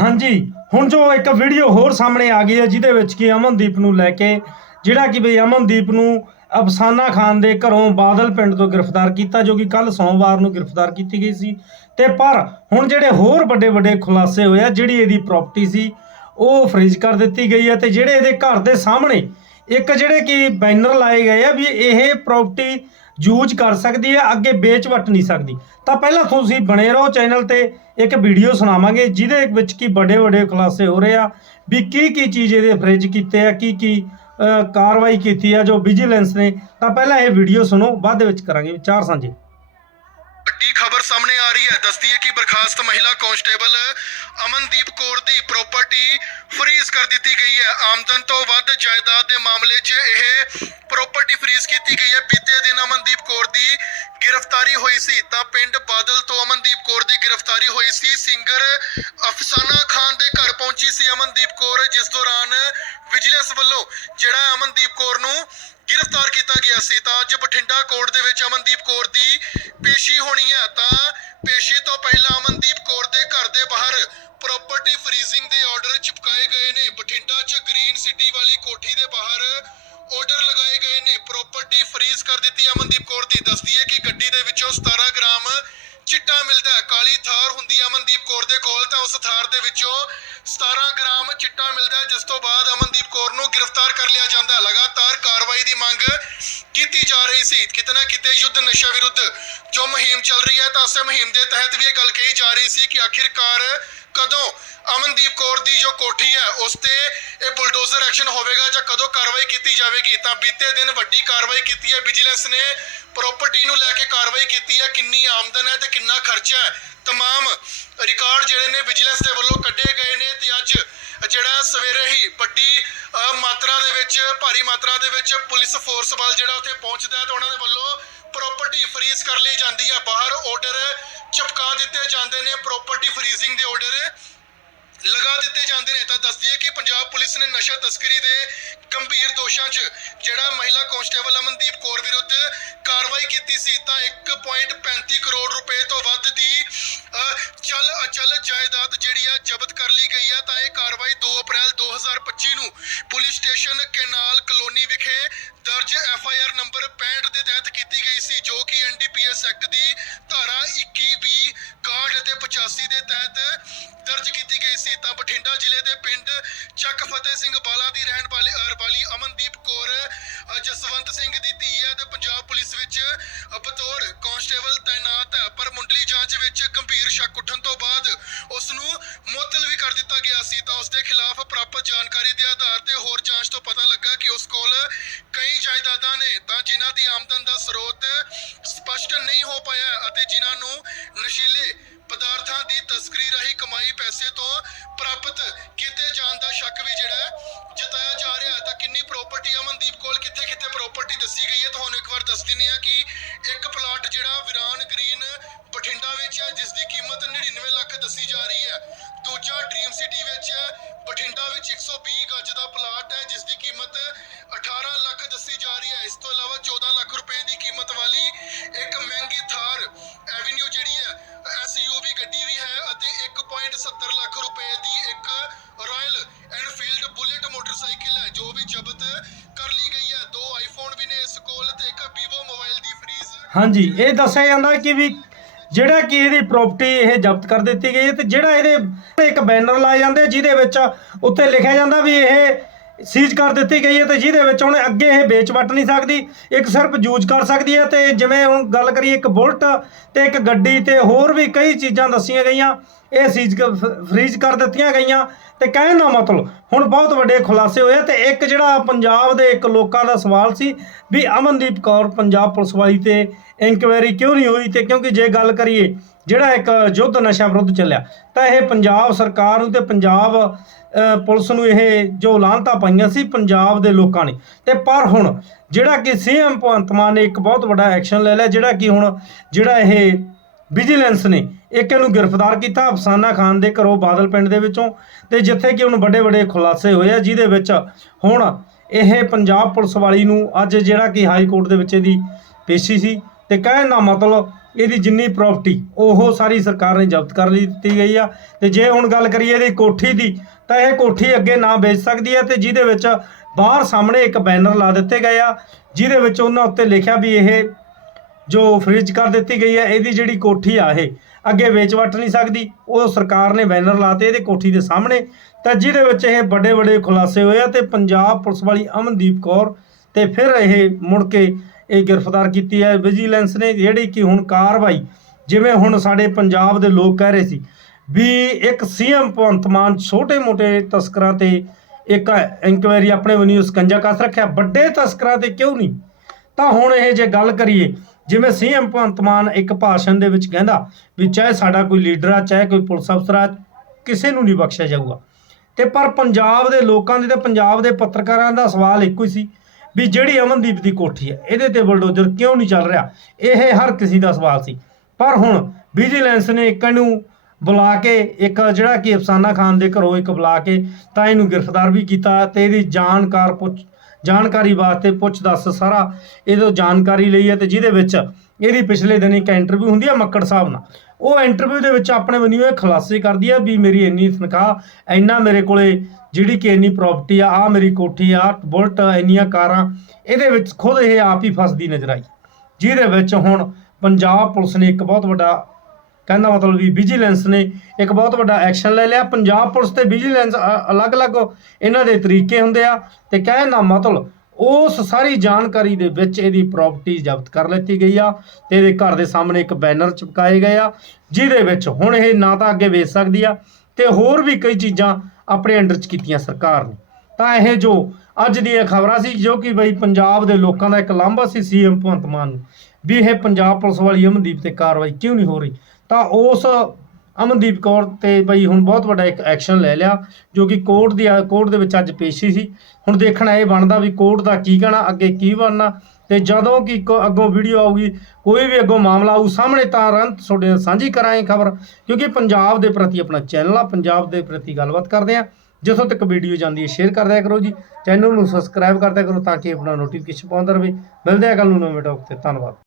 ਹਾਂਜੀ, ਹੁਣ ਜੋ ਇੱਕ ਵੀਡੀਓ ਹੋਰ ਸਾਹਮਣੇ ਆ ਗਈ ਹੈ, ਜਿਹਦੇ ਵਿੱਚ ਕਿ ਅਮਨਦੀਪ ਨੂੰ ਲੈ ਕੇ, ਜਿਹੜਾ ਕਿ ਬਈ ਅਮਨਦੀਪ ਨੂੰ ਅਫਸਾਨਾ ਖਾਨ ਦੇ ਘਰੋਂ ਬਾਦਲ ਪਿੰਡ ਤੋਂ ਗ੍ਰਿਫਤਾਰ ਕੀਤਾ, ਜੋ ਕਿ ਕੱਲ ਸੋਮਵਾਰ ਨੂੰ ਗ੍ਰਿਫਤਾਰ ਕੀਤੀ ਗਈ ਸੀ। ਤੇ ਪਰ ਹੁਣ ਜਿਹੜੇ ਹੋਰ ਵੱਡੇ ਵੱਡੇ ਖੁਲਾਸੇ ਹੋਏ ਆ, ਜਿਹੜੀ ਇਹਦੀ ਪ੍ਰਾਪਰਟੀ ਸੀ, ਉਹ ਫ੍ਰੀਜ਼ ਕਰ ਦਿੱਤੀ ਗਈ ਹੈ ਤੇ ਜਿਹੜੇ ਇਹਦੇ ਘਰ ਦੇ ਸਾਹਮਣੇ ਇੱਕ ਜਿਹੜੇ ਕਿ ਬੈਨਰ ਲਾਏ ਗਏ ਆ ਵੀ ਇਹ ਪ੍ਰਾਪਰਟੀ ਯੂਜ਼ ਕਰ ਸਕਦੀ ਹੈ, ਅੱਗੇ ਵੇਚ ਵਟ ਨਹੀਂ ਸਕਦੀ। ਤਾਂ ਪਹਿਲਾਂ ਤੁਸੀਂ ਬਣੇ ਰਹੋ ਚੈਨਲ ਤੇ, ਇੱਕ ਵੀਡੀਓ ਸੁਣਾਵਾਂਗੇ, ਜਿਹਦੇ ਵਿੱਚ ਕੀ ਵੱਡੇ ਵੱਡੇ ਖੁਲਾਸੇ ਹੋ ਰਹੇ ਆ, ਵੀ ਕੀ ਕੀ ਚੀਜ਼ ਇਹਦੇ ਫ੍ਰਿਜ ਕੀਤੇ ਆ, ਕੀ ਕੀ ਕਾਰਵਾਈ ਕੀਤੀ ਆ, ਜੋ ਵਿਜੀਲੈਂਸ ਨੇ। ਤਾਂ ਪਹਿਲਾਂ ਇਹ ਵੀਡੀਓ ਸੁਣੋ, ਬਾਅਦ ਦੇ ਵਿੱਚ ਕਰਾਂਗੇ ਵਿਚਾਰ ਸਾਂਝੇ। ਖਬਰ ਸਾਹਮਣੇ ਆ ਰਹੀ ਹੈ। ਦੱਸਦੀ ਹੈ ਕਿ ਬਰਖਾਸਤ ਮਹਿਲਾ ਕਾਂਸਟੇਬਲ ਅਮਨਦੀਪ ਕੌਰ ਦੀ ਪ੍ਰਾਪਰਟੀ ਫਰੀਜ਼ ਕਰ ਦਿੱਤੀ ਗਈ ਹੈ। ਆਮਦਨ ਤੋਂ ਵੱਧ ਜਾਇਦਾਦ ਦੇ ਮਾਮਲੇ 'ਚ ਇਹ ਪ੍ਰਾਪਰਟੀ ਫਰੀਜ਼ ਕੀਤੀ ਗਈ ਹੈ। ਬੀਤੇ ਦਿਨ ਅਮਨਦੀਪ ਕੌਰ ਦੀ ਗ੍ਰਿਫਤਾਰੀ ਹੋਈ ਸੀ। ਤਾਂ ਪਿੰਡ ਬਾਦਲ ਤੋਂ ਅਮਨਦੀਪ ਕੌਰ ਦੀ ਗ੍ਰਿਫਤਾਰੀ ਹੋਈ ਸੀ। ਸਿੰਗਰ ਅਫਸਾਨਾ ਖਾਨ ਦੇ ਘਰ ਪਹੁੰਚੀ ਸੀ ਅਮਨਦੀਪ ਕੌਰ, ਜਿਸ ਦੌਰਾਨ ਵਿਜੀਲੈਂਸ ਵੱਲੋਂ ਜਿਹੜਾ ਅਮਨਦੀਪ ਕੌਰ ਨੂੰ ਗ੍ਰਿਫਤਾਰ ਕੀਤਾ ਗਿਆ ਸੀ। ਤਾਂ ਅੱਜ ਬਠਿੰਡਾ ਕੋਰਟ ਦੇ ਵਿੱਚ ਅਮਨਦੀਪ ਕੌਰ ਦੀ ਪੇਸ਼ੀ ਹੋਣੀ ਹੈ। ਤਾਂ ਪੇਸ਼ੀ ਤੋਂ ਪਹਿਲਾਂ ਅਮਨਦੀਪ ਕੌਰ ਦੇ ਘਰ ਦੇ ਬਾਹਰ ਪ੍ਰਾਪਰਟੀ ਫਰੀਜ਼ਿੰਗ ਦੇ ਆਰਡਰ ਚਿਪਕਾਏ ਗਏ ਨੇ। ਬਠਿੰਡਾ 'ਚ ਗ੍ਰੀਨ ਸਿਟੀ ਵਾਲੀ ਕੋਠੀ ਦੇ ਬਾਹਰ ਆਰਡਰ ਲਗਾਏ ਗਏ ਨੇ। ਪ੍ਰਾਪਰਟੀ ਫਰੀਜ਼ ਕਰ ਦਿੱਤੀ ਅਮਨਦੀਪ ਕੌਰ ਦੀ। ਦੱਸਦੀ ਹੈ ਕਿ ਗੱਡੀ ਦੇ ਵਿੱਚੋਂ 17 ਗ੍ਰਾਮ ਚਿੱਟਾ ਮਿਲਦਾ ਹੈ ਕਾਲੀ ਥਾਰ ਹੁੰਦੀ ਹੈ ਅਮਨਦੀਪ ਕੌਰ ਦੇ ਕੋਲ, ਤਾਂ ਉਸ ਥਾਰ ਦੇ ਵਿੱਚੋਂ 17 ਗ੍ਰਾਮ ਚਿੱਟਾ ਮਿਲਦਾ ਹੈ, ਜਿਸ ਤੋਂ ਬਾਅਦ ਅਮਨਦੀਪ ਕੌਰ ਨੂੰ ਗ੍ਰਿਫਤਾਰ ਕਰ ਲਿਆ ਜਾਂਦਾ ਲਗਾਤਾਰ ਕਾਰਵਾਈ ਦੀ ਮੰਗ ਕੀਤੀ ਜਾ ਰਹੀ ਸੀ। ਕਿਤੇ ਨਾ ਕਿਤੇ ਯੁੱਧ ਨਸ਼ਾ ਵਿਰੁੱਧ ਜੋ ਮੁਹਿੰਮ ਚੱਲ ਰਹੀ ਹੈ, ਤਾਂ ਉਸੇ ਮੁਹਿੰਮ ਦੇ ਤਹਿਤ ਵੀ ਇਹ ਗੱਲ ਕਹੀ ਜਾ ਰਹੀ ਸੀ ਕਿ ਆਖਿਰਕਾਰ ਕਦੋਂ ਅਮਨਦੀਪ ਕੌਰ ਦੀ ਜੋ ਕੋਠੀ ਹੈ ਉਸ ਤੇ ਇਹ ਬੁਲਡੋਜ਼ਰ ਐਕਸ਼ਨ ਹੋਵੇਗਾ ਜਾਂ ਕਦੋਂ ਕਾਰਵਾਈ ਕੀਤੀ ਜਾਵੇਗੀ ਤਾਂ ਬੀਤੇ ਦਿਨ ਵੱਡੀ ਕਾਰਵਾਈ ਕੀਤੀ ਹੈ ਵਿਜੀਲੈਂਸ ਨੇ ਪ੍ਰਾਪਰਟੀ ਨੂੰ ਲੈ ਕੇ ਕਾਰਵਾਈ ਕੀਤੀ ਹੈ ਕਿੰਨੀ ਆਮਦਨ ਹੈ ਤੇ ਕਿੰਨਾ ਖਰਚਾ ਹੈ तमाम ਰਿਕਾਰਡ ਜਿਹੜੇ ਨੇ ਵਿਜੀਲੈਂਸ ਦੇ ਵੱਲੋਂ ਕੱਢੇ ਗਏ ਨੇ ਤੇ ਅੱਜ ਜਿਹੜਾ ਸਵੇਰੇ ਹੀ ਵੱਡੀ ਅ, ਮਾਤਰਾ ਦੇ ਵਿੱਚ ਭਾਰੀ ਮਾਤਰਾ ਦੇ ਵਿੱਚ ਪੁਲਿਸ ਫੋਰਸ ਵੱਲ ਜਿਹੜਾ ਉੱਥੇ ਪਹੁੰਚਦਾ ਹੈ ਤੇ ਉਹਨਾਂ ਦੇ ਵੱਲੋਂ ਪ੍ਰਾਪਰਟੀ ਫਰੀਜ਼ ਕਰ ਲਈ ਜਾਂਦੀ ਹੈ ਬਾਹਰ ਆਰਡਰ ਚਪਕਾ ਦਿੱਤੇ ਜਾਂਦੇ ਨੇ ਪ੍ਰਾਪਰਟੀ ਫਰੀਜ਼ਿੰਗ ਦੇ ਆਰਡਰ ਲਗਾ ਦਿੱਤੇ ਜਾਂਦੇ ਨੇ। ਤਾਂ ਦੱਸਦੀ ਹੈ ਕਿ ਪੰਜਾਬ ਪੁਲਿਸ ਨੇ ਨਸ਼ਾ ਤਸਕਰੀ ਦੇ ਗੰਭੀਰ ਦੋਸ਼ਾਂ 'ਚ ਜਿਹੜਾ ਮਹਿਲਾ ਕਾਂਸਟੇਬਲ ਅਮਨਦੀਪ ਕੌਰ ਵਿਰੁੱਧ ਕਾਰਵਾਈ ਕੀਤੀ ਸੀ ਤਾਂ 1.35 ਕਰੋੜ ਰੁਪਏ ਤੋਂ ਵੱਧ ਦੀ ਅ, ਚਲ ਅਚਲ ਜਾਇਦਾਦ ਜਿਹੜੀ ਆ ਜ਼ਬਤ ਕਰ ਲਈ ਗਈ ਹੈ ਤਾਂ ਇਹ ਕਾਰਵਾਈ 2 ਅਪ੍ਰੈਲ 2025 ਨੂੰ ਪੁਲਿਸ ਸਟੇਸ਼ਨ ਕੈਨਾਲ ਕਲੋਨੀ ਵਿਖੇ ਦਰਜ ਐਫ ਆਈ ਆਰ ਨੰਬਰ 65 ਦੇ ਤਹਿਤ ਕੀਤੀ ਗਈ ਸੀ ਜੋ ਕਿ N D P S act ਦੀ ਧਾਰਾ 21 ਬੀ 61 ਅਤੇ 85 ਦੇ ਤਹਿਤ ਦਰਜ ਕੀਤੀ ਗਈ ਸੀ, ਤਾਂ ਬਠਿੰਡਾ ਜ਼ਿਲ੍ਹੇ ਦੇ ਪਿੰਡ ਚੱਕ ਫਤਿਹ ਸਿੰਘ ਬਾਲਾ ਦੀ ਰਹਿਣ ਵਾਲੀ ਵਾਲੀ ਅਮਨਦੀਪ ਕੌਰ ਜਸਵੰਤ ਸਿੰਘ ਦੀ ਧੀ ਹੈ ਤੇ ਪੰਜਾਬ ਪੁਲਿਸ ਵਿੱਚ ਬਤੌਰ ਕਾਂਸਟੇਬਲ ਤਾਇਨਾਤ ਹੈ। ਪਰ ਮੁੰਡਲੀ ਜਾਂਚ ਵਿੱਚ ਗੰਭੀਰ ਸ਼ੱਕ ਉੱਠਣ ਤੋਂ ਬਾਅਦ ਉਸ ਨੂੰ ਮੁਅੱਤਲ ਵੀ ਕਰ ਦਿੱਤਾ ਗਿਆ ਸੀ। ਤਾਂ ਉਸ ਦੇ ਖਿਲਾਫ ਪ੍ਰਾਪਤ ਜਾਣਕਾਰੀ ਦੇ ਆਧਾਰ ਤੇ ਹੋਰ ਜਾਂਚ ਤੋਂ ਪਤਾ ਲੱਗਾ ਕਿ ਉਸ ਕੋਲ ਕਈ ਜਾਇਦਾਦਾਂ ਨੇ, ਤਾਂ ਜਿਨ੍ਹਾਂ ਦੀ ਆਮਦਨ ਦਾ ਸਰੋਤ ਸਪਸ਼ਟ ਨਹੀਂ ਹੋ ਪਾਇਆ ਅਤੇ ਜਿਨ੍ਹਾਂ ਨੂੰ ਨਸ਼ੀਲੇ ਪਦਾਰਥਾਂ ਦੀ ਤਸਕਰੀ ਰਾਹੀਂ ਪੈਸੇ ਤੋਂ ਪ੍ਰਾਪਤ ਕੀਤੇ ਜਾਣ ਦਾ ਸ਼ੱਕ ਵੀ ਜਿਹੜਾ ਜਤਾਇਆ ਜਾ ਰਿਹਾ ਤਾਂ ਕਿੰਨੀ ਪ੍ਰਾਪਰਟੀ ਅਮਨਦੀਪ ਕੋਲ? ਕਿੱਥੇ ਕਿੱਥੇ ਪ੍ਰਾਪਰਟੀ ਦੱਸੀ ਗਈ ਹੈ? ਤੁਹਾਨੂੰ ਇੱਕ ਵਾਰ ਦੱਸ ਦਿੰਦੇ ਆ ਕਿ ਇੱਕ ਪਲਾਟ ਜਿਹੜਾ ਵਿਰਾਨ ਗ੍ਰੀਨ ਬਠਿੰਡਾ ਵਿੱਚ ਹੈ ਜਿਸ ਦੀ ਕੀਮਤ ਹਾਂਜੀ, ਇਹ ਦੱਸਿਆ ਜਾਂਦਾ ਕਿ ਵੀ ਜਿਹੜਾ ਕਿ ਇਹਦੀ ਪ੍ਰਾਪਰਟੀ ਇਹ ਜ਼ਬਤ ਕਰ ਦਿੱਤੀ ਗਈ ਹੈ ਤੇ ਜਿਹੜਾ ਇਹਦੇ ਇੱਕ ਬੈਨਰ ਲਾਏ ਜਾਂਦੇ ਜਿਹਦੇ ਵਿੱਚ ਉੱਤੇ ਲਿਖਿਆ ਜਾਂਦਾ ਵੀ ਇਹ ਸੀਜ਼ ਕਰ ਦਿੱਤੀ ਗਈ ਹੈ ਤੇ ਜਿਹਦੇ ਵਿੱਚ ਹੁਣ ਅੱਗੇ ਇਹ ਵੇਚ ਵਟ ਨਹੀਂ ਸਕਦੀ, ਇੱਕ ਸਿਰਫ ਯੂਜ਼ ਕਰ ਸਕਦੀ ਹੈ ਤੇ ਜਿਵੇਂ ਹੁਣ ਗੱਲ ਕਰੀਏ ਇੱਕ ਬੁਲਟ ਤੇ ਇੱਕ ਗੱਡੀ ਤੇ ਹੋਰ ਵੀ ਕਈ ਚੀਜ਼ਾਂ ਦੱਸੀਆਂ ਗਈਆਂ, ਇਹ ਸੀਜ਼ ਫ੍ਰੀਜ਼ ਕਰ ਦਿੱਤੀਆਂ ਗਈਆਂ ਤੇ ਕਹਿਣ ਦਾ ਮਤਲਬ ਹੁਣ ਬਹੁਤ ਵੱਡੇ ਖੁਲਾਸੇ ਹੋਏ ਆ ਤੇ ਇੱਕ ਜਿਹੜਾ ਪੰਜਾਬ ਦੇ ਇੱਕ ਲੋਕਾਂ ਦਾ ਸਵਾਲ ਸੀ ਵੀ ਅਮਨਦੀਪ ਕੌਰ ਪੰਜਾਬ ਪੁਲਿਸ ਵਾਲੀ ਤੇ ਇਨਕੁਆਇਰੀ ਕਿਉਂ ਨਹੀਂ ਹੋਈ ਤੇ ਕਿਉਂਕਿ ਜੇ ਗੱਲ ਕਰੀਏ ਜਿਹੜਾ ਇੱਕ ਯੁੱਧ ਨਸ਼ਾ ਵਿਰੁੱਧ ਚੱਲਿਆ, ਤਾਂ ਇਹ ਪੰਜਾਬ ਸਰਕਾਰ ਨੂੰ ਤੇ ਪੰਜਾਬ ਪੁਲਿਸ ਨੂੰ ਇਹ ਜੋ ਲਾਂਤਾ ਪਾਈਆਂ ਸੀ ਪੰਜਾਬ ਦੇ ਲੋਕਾਂ ਨੇ। ਤੇ ਪਰ ਹੁਣ ਜਿਹੜਾ ਕਿ ਸੀਐਮ ਭਗਵੰਤ ਮਾਨ ਨੇ ਇੱਕ ਬਹੁਤ ਵੱਡਾ ਐਕਸ਼ਨ ਲੈ ਲਿਆ, ਜਿਹੜਾ ਕਿ ਹੁਣ ਜਿਹੜਾ ਇਹ ਵਿਜੀਲੈਂਸ ਨੇ, ਇੱਕ ਇਹਨੂੰ ਗ੍ਰਿਫਤਾਰ ਕੀਤਾ ਅਫਸਾਨਾ ਖਾਨ ਦੇ ਘਰੋਂ ਬਾਦਲ ਪਿੰਡ ਦੇ ਵਿੱਚੋਂ, ਤੇ ਜਿੱਥੇ ਕਿ ਹੁਣ ਵੱਡੇ ਵੱਡੇ ਖੁਲਾਸੇ ਹੋਏ ਆ, ਜਿਹਦੇ ਵਿੱਚ ਹੁਣ ਇਹ ਪੰਜਾਬ ਪੁਲਿਸ ਵਾਲੀ ਨੂੰ ਅੱਜ ਜਿਹੜਾ ਕਿ ਹਾਈ ਕੋਰਟ ਦੇ ਵਿੱਚ ਇਹਦੀ ਪੇਸ਼ੀ ਸੀ। ਤੇ ਕਹਿਣ ਦਾ ਮਤਲਬ ਇਹਦੀ ਜਿੰਨੀ ਪ੍ਰਾਪਰਟੀ ਉਹ ਸਾਰੀ ਸਰਕਾਰ ਨੇ ਜ਼ਬਤ ਕਰ ਲਈ ਦਿੱਤੀ ਗਈ ਆ। ਤੇ ਜੇ ਹੁਣ ਗੱਲ ਕਰੀਏ ਇਹਦੀ ਕੋਠੀ ਦੀ, ਤਾਂ ਇਹ ਕੋਠੀ ਅੱਗੇ ਨਾ ਵੇਚ ਸਕਦੀ ਹੈ ਤੇ ਜਿਹਦੇ ਵਿੱਚ ਬਾਹਰ ਸਾਹਮਣੇ ਇੱਕ ਬੈਨਰ ਲਾ ਦਿੱਤੇ ਗਏ ਆ, ਜਿਹਦੇ ਵਿੱਚ ਉਹਨਾਂ ਉੱਤੇ ਲਿਖਿਆ ਵੀ ਇਹ ਜੋ ਫ੍ਰਿਜ ਕਰ ਦਿੱਤੀ ਗਈ ਹੈ ਇਹਦੀ ਜਿਹੜੀ ਕੋਠੀ ਆ ਇਹ ਅੱਗੇ ਵੇਚ ਵਟ ਨਹੀਂ ਸਕਦੀ। ਉਹ ਸਰਕਾਰ ਨੇ ਬੈਨਰ ਲਾਤੇ ਇਹਦੇ ਕੋਠੀ ਦੇ ਸਾਹਮਣੇ। ਤਾਂ ਜਿਹਦੇ ਵਿੱਚ ਇਹ ਵੱਡੇ ਵੱਡੇ ਖੁਲਾਸੇ ਹੋਏ ਆ ਤੇ ਪੰਜਾਬ ਪੁਲਿਸ ਵਾਲੀ ਅਮਨਦੀਪ ਕੌਰ ਤੇ ਫਿਰ ਇਹ ਮੁੜ ਕੇ ਇਹ ਗ੍ਰਿਫਤਾਰ ਕੀਤੀ ਹੈ। ਵਿਜੀਲੈਂਸ ਨੇ ਜਿਹੜੀ ਕਿ ਹੁਣ ਕਾਰਵਾਈ, ਜਿਵੇਂ ਹੁਣ ਸਾਡੇ ਪੰਜਾਬ ਦੇ ਲੋਕ ਕਹਿ ਰਹੇ ਸੀ ਵੀ ਇੱਕ ਸੀਐਮ ਭਗਵੰਤ ਮਾਨ ਛੋਟੇ-ਮੋਟੇ ਤਸਕਰਾਂ ਤੇ ਇੱਕ ਇਨਕੁਆਇਰੀ ਆਪਣੇ ਵੱਲੋਂ ਸਕੰਜਾ ਕੱਸ ਰੱਖਿਆ। ਵੱਡੇ ਤਸਕਰਾਂ ਤੇ ਕਿਉਂ ਨਹੀਂ? ਤਾਂ ਹੁਣ ਇਹ ਜੇ ਗੱਲ ਕਰੀਏ, ਜਿਵੇਂ ਸੀਐਮ ਭਗਵੰਤ ਮਾਨ ਇੱਕ ਭਾਸ਼ਣ ਦੇ ਵਿੱਚ ਕਹਿੰਦਾ ਵੀ ਚਾਹੇ ਸਾਡਾ ਕੋਈ ਲੀਡਰ ਆ, ਚਾਹੇ ਕੋਈ ਪੁਲਿਸ ਅਫਸਰ ਆ, ਕਿਸੇ ਨੂੰ ਨਹੀਂ ਬਖਸ਼ਿਆ ਜਾਊਗਾ। ਤੇ ਪਰ ਪੰਜਾਬ ਦੇ ਲੋਕਾਂ ਦੇ ਤੇ ਪੰਜਾਬ ਦੇ ਪੱਤਰਕਾਰਾਂ ਦਾ ਸਵਾਲ ਇੱਕੋ ਹੀ ਸੀ ਵੀ ਜਿਹੜੀ ਅਮਨਦੀਪ ਦੀ ਕੋਠੀ ਹੈ, ਇਹਦੇ ਤੇ ਬਲਡੋਜ਼ਰ ਕਿਉਂ ਨਹੀਂ ਚੱਲ ਰਿਹਾ? ਇਹ ਹਰ ਕਿਸੇ ਦਾ ਸਵਾਲ ਸੀ। ਪਰ ਹੁਣ ਵਿਜੀਲੈਂਸ ਨੇ ਇੱਕ ਨੂੰ ਬੁਲਾ ਕੇ ਇੱਕ ਜਿਹੜਾ ਕਿ ਅਫਸਾਨਾ ਖਾਨ ਦੇ ਘਰੋਂ ਇੱਕ ਬੁਲਾ ਕੇ ਤਾਂ ਇਹਨੂੰ ਗ੍ਰਿਫਤਾਰ ਵੀ ਕੀਤਾ ਤੇ ਇਹਦੀ ਜਾਣਕਾਰ ਪੁੱਛ, ਜਾਣਕਾਰੀ ਵਾਸਤੇ ਪੁੱਛ ਦੱਸ ਸਾਰਾ ਇਹਦੋਂ ਜਾਣਕਾਰੀ ਲਈ ਹੈ ਤੇ ਜਿਹਦੇ ਵਿੱਚ ਇਹਦੀ ਪਿਛਲੇ ਦਿਨ ਇੱਕ ਇੰਟਰਵਿਊ ਹੁੰਦੀ ਹੈ ਮੱਕੜ ਸਾਹਿਬ ਨਾਲ। ਉਹ ਇੰਟਰਵਿਊ ਦੇ ਵਿੱਚ ਆਪਣੇ ਵੱਲੋਂ ਇਹ ਖੁਲਾਸੇ ਕਰਦੀ ਹੈ ਵੀ ਮੇਰੀ ਇੰਨੀ ਤਨਖਾਹ, ਇੰਨਾ ਮੇਰੇ ਕੋਲੇ ਜਿਹੜੀ ਕਿ ਇੰਨੀ ਪ੍ਰਾਪਰਟੀ ਆ ਆ ਮੇਰੀ ਕੋਠੀ ਆ ਬੁਲਟ, ਇੰਨੀਆਂ ਕਾਰਾਂ, ਇਹਦੇ ਵਿੱਚ ਖੁਦ ਇਹ ਆਪ ਹੀ ਫਸਦੀ ਨਜ਼ਰ ਆਈ। ਜਿਹਦੇ ਵਿੱਚ ਹੁਣ ਪੰਜਾਬ ਪੁਲਿਸ ਨੇ ਇੱਕ ਬਹੁਤ ਵੱਡਾ ਕਹਿੰਦਾ ਮਤਲਬ ਵੀ ਵਿਜੀਲੈਂਸ ਨੇ ਇੱਕ ਬਹੁਤ ਵੱਡਾ ਐਕਸ਼ਨ ਲੈ ਲਿਆ। ਪੰਜਾਬ ਪੁਲਿਸ ਤੇ ਵਿਜੀਲੈਂਸ ਅਲੱਗ-ਅਲੱਗ ਇਹਨਾਂ ਦੇ ਤਰੀਕੇ ਹੁੰਦੇ ਆ ਤੇ ਕਹਿਣ ਦਾ ਮਤਲਬ ਉਸ ਸਾਰੀ ਜਾਣਕਾਰੀ ਦੇ ਵਿੱਚ ਇਹਦੀ ਪ੍ਰਾਪਰਟੀ ਜ਼ਬਤ ਕਰ ਲਿੱਤੀ ਗਈ ਆ ਤੇ ਇਹਦੇ ਘਰ ਦੇ ਸਾਹਮਣੇ ਇੱਕ ਬੈਨਰ ਚਿਪਕਾਏ ਗਏ ਆ, ਜਿਹਦੇ ਵਿੱਚ ਹੁਣ ਇਹ ਨਾ ਤਾਂ ਅੱਗੇ ਵੇਚ ਸਕਦੀ ਆ ਤੇ ਹੋਰ ਵੀ ਕਈ ਚੀਜ਼ਾਂ ਆਪਣੇ ਅੰਡਰ ਚ ਕੀਤੀਆਂ ਸਰਕਾਰ ਨੇ। ਤਾਂ ਇਹ ਜੋ ਅੱਜ ਦੀਆਂ ਖਬਰਾਂ ਸੀ, ਜੋ ਕਿ ਬਈ ਪੰਜਾਬ ਦੇ ਲੋਕਾਂ ਦਾ ਇੱਕ ਲਾਂਭਾ ਸੀ ਸੀਐਮ ਭਗਵੰਤ ਮਾਨ ਨੂੰ, ਵੀ ਇਹ ਪੰਜਾਬ ਪੁਲਿਸ ਵਾਲੀ ਅਮਨਦੀਪ ਤੇ ਕਾਰਵਾਈ ਕਿਉਂ ਨਹੀਂ ਹੋ ਰਹੀ? ਤਾਂ ਉਸ ਅਮਨਦੀਪ ਕੌਰ ਤੇ ਬਈ ਹੁਣ ਬਹੁਤ ਵੱਡਾ ਇੱਕ ਐਕਸ਼ਨ ਲੈ ਲਿਆ, ਜੋ ਕਿ ਕੋਰਟ ਦੀ, ਕੋਰਟ ਦੇ ਵਿੱਚ ਅੱਜ ਪੇਸ਼ੀ ਸੀ। ਹੁਣ ਦੇਖਣਾ ਇਹ ਬਣਦਾ ਵੀ ਕੋਰਟ ਦਾ ਕੀ ਕਹਿਣਾ, ਅੱਗੇ ਕੀ ਬਣਨਾ। ਤੇ ਜਦੋਂ ਕਿ ਕੋ- ਅੱਗੋਂ ਵੀਡੀਓ ਆਊਗੀ, ਕੋਈ ਵੀ ਅੱਗੋਂ ਮਾਮਲਾ ਆਊ, ਸਾਹਮਣੇ ਤਾਂ ਰੰਤ ਤੁਹਾਡੇ ਨਾਲ ਸਾਂਝੀ ਕਰਾਂਗੇ ਖਬਰ, ਕਿਉਂਕਿ ਪੰਜਾਬ ਦੇ ਪ੍ਰਤੀ ਆਪਣਾ ਚੈਨਲ ਆ, ਪੰਜਾਬ ਦੇ ਪ੍ਰਤੀ ਗੱਲਬਾਤ ਕਰਦੇ ਆ। ਜਿੱਥੋਂ ਤੱਕ ਵੀਡੀਓ ਜਾਂਦੀ ਹੈ ਸ਼ੇਅਰ ਕਰਦਿਆ ਕਰੋ ਜੀ। ਚੈਨਲ ਨੂੰ ਸਬਸਕ੍ਰਾਈਬ ਕਰਦਿਆ ਕਰੋ ਤਾਂ ਕਿ ਆਪਣਾ ਨੋਟੀਫਿਕੇਸ਼ਨ ਪਾਉਂਦਾ ਰਹੇ। ਮਿਲਦੇ ਆ ਕੱਲ ਨੂੰ ਨਵੇਂ ਟੌਪ ਤੇ। ਧੰਨਵਾਦ।